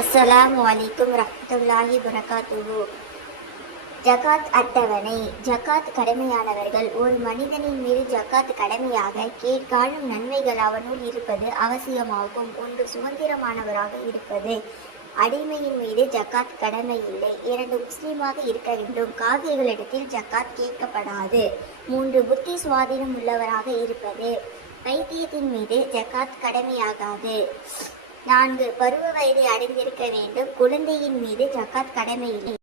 அஸ்ஸலாமு அலைக்கும் ரஹ்மத்துல்லாஹி வரகாத்துஹு. ஜகாத் அட்டவணை. ஜகாத் கடமையானவர்கள். ஒரு மனிதனின் மீது ஜகாத் கடமையாக கேட்காணும் நன்மைகள் அவனுள் இருப்பது அவசியமாகும். ஒன்று, சுதந்திரமானவராக இருப்பது. அடிமையின் மீது ஜகாத் கடமை இல்லை. 2, முஸ்லீமாக இருக்க வேண்டும். காவிர்களிடத்தில் ஜகாத் கேட்கப்படாது. 3, புத்தி சுவாதீனம் உள்ளவராக இருப்பது. பைத்தியத்தின் மீது ஜகாத் கடமையாகாது. 4, பருவ வயதை அடைந்திருக்க வேண்டும். குழந்தையின் மீது ஜகாத் கடமை இல்லை.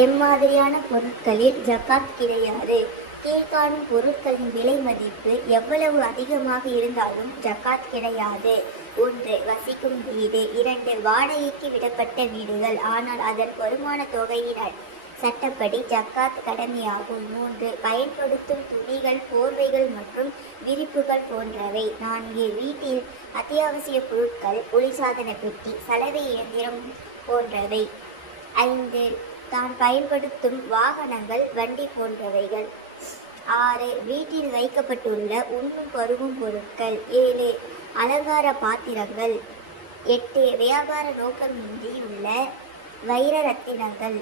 எம்மாதிரியான பொருட்களில் ஜகாத் கிடையாது. கீழ்காணும் பொருட்களின் விலை மதிப்பு எவ்வளவு அதிகமாக இருந்தாலும் ஜகாத் கிடையாது. 1, வசிக்கும் வீடு. 2, வாடகைக்கு விடப்பட்ட வீடுகள் ஆனால் அதன் வருமான தொகையின் சட்டப்படி ஜக்காத் கடமையாகும். 3, பயன்படுத்தும் துணிகள், போர்வைகள் மற்றும் விரிப்புகள் போன்றவை. 4, வீட்டில் அத்தியாவசிய பொருட்கள், குளிர்சாதன பெட்டி, சலவை இயந்திரம் போன்றவை. 5, தான் பயன்படுத்தும் வாகனங்கள், வண்டி போன்றவைகள். 6, வீட்டில் வைக்கப்பட்டுள்ள உண்ணும் பருகும் பொருட்கள். 7, அலங்கார பாத்திரங்கள். 8, வியாபார நோக்கமின்றி உள்ள வைர ரத்தினங்கள்.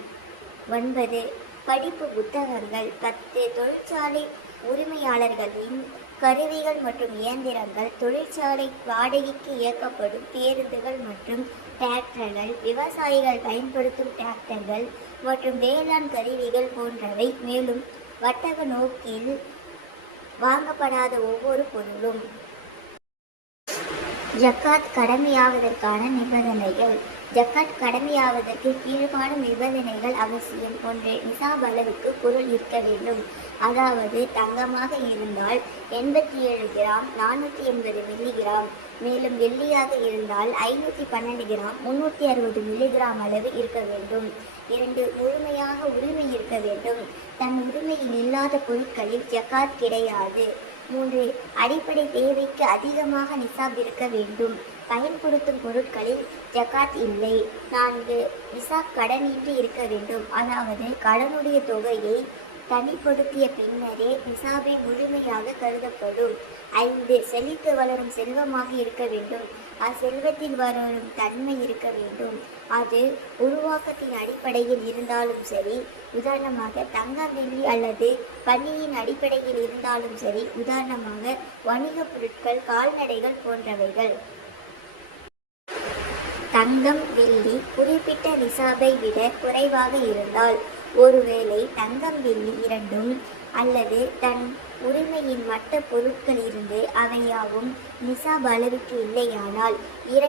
9, படிப்பு புத்தகங்கள். 10, தொழிற்சாலை உரிமையாளர்களின் கருவிகள் மற்றும் இயந்திரங்கள், தொழிற்சாலை வாடகைக்கு இயக்கப்படும் பேருந்துகள் மற்றும் டிராக்டர்கள், விவசாயிகள் பயன்படுத்தும் டிராக்டர்கள் மற்றும் வேளாண் கருவிகள் போன்றவை. மேலும் வர்த்தக நோக்கில் வாங்கப்படாத ஒவ்வொரு பொருளும். ஜக்காத் கடமையாவதற்கான நிபந்தனைகள். ஜக்காத் கடமையாவதற்கு கீழ்காணும் நிபந்தனைகள் அவசியம். 1, நிசாப் அளவுக்கு பொருள் இருக்க வேண்டும். அதாவது தங்கமாக இருந்தால் 87 கிராம் 480 மில்லிகிராம், மேலும் வெள்ளியாக இருந்தால் 512 கிராம் 360 மில்லிகிராம் அளவு இருக்க வேண்டும். 2, முழுமையாக உரிமை இருக்க வேண்டும். தன் உரிமையில் இல்லாத பொருட்களில் ஜக்காத் கிடையாது. 3, அடிப்படை தேவைக்கு அதிகமாக நிசாப் இருக்க வேண்டும். பயன்படுத்தும் பொருட்களில் ஜகாத் இல்லை. 4, நிசாப் கடனின்றி இருக்க வேண்டும். அதாவது கடனுடைய தொகையை தனிப்படுத்திய பின்னரே நிசாபை முழுமையாக கருதப்படும். 5, செழித்து வளரும் செல்வமாக இருக்க வேண்டும். அச்செல்வத்தில் வளரும் தன்மை இருக்க வேண்டும். அது உருவாக்கத்தின் அடிப்படையில் இருந்தாலும் சரி, உதாரணமாக தங்கம், வெள்ளி அல்லது பனியின் அடிப்படையில் இருந்தாலும் சரி, உதாரணமாக வணிகப் பொருட்கள், கால்நடைகள் போன்றவைகள். தங்கம், வெள்ளி குறிப்பிட்ட நிசாபை விட குறைவாக இருந்தால், ஒருவேளை தங்கம், வெள்ளி இரண்டும் அல்லது தன் உரிமையின் மற்ற பொருட்களிலிருந்து அவையாவும் நிசாப் அளவுக்கு இல்லையானால்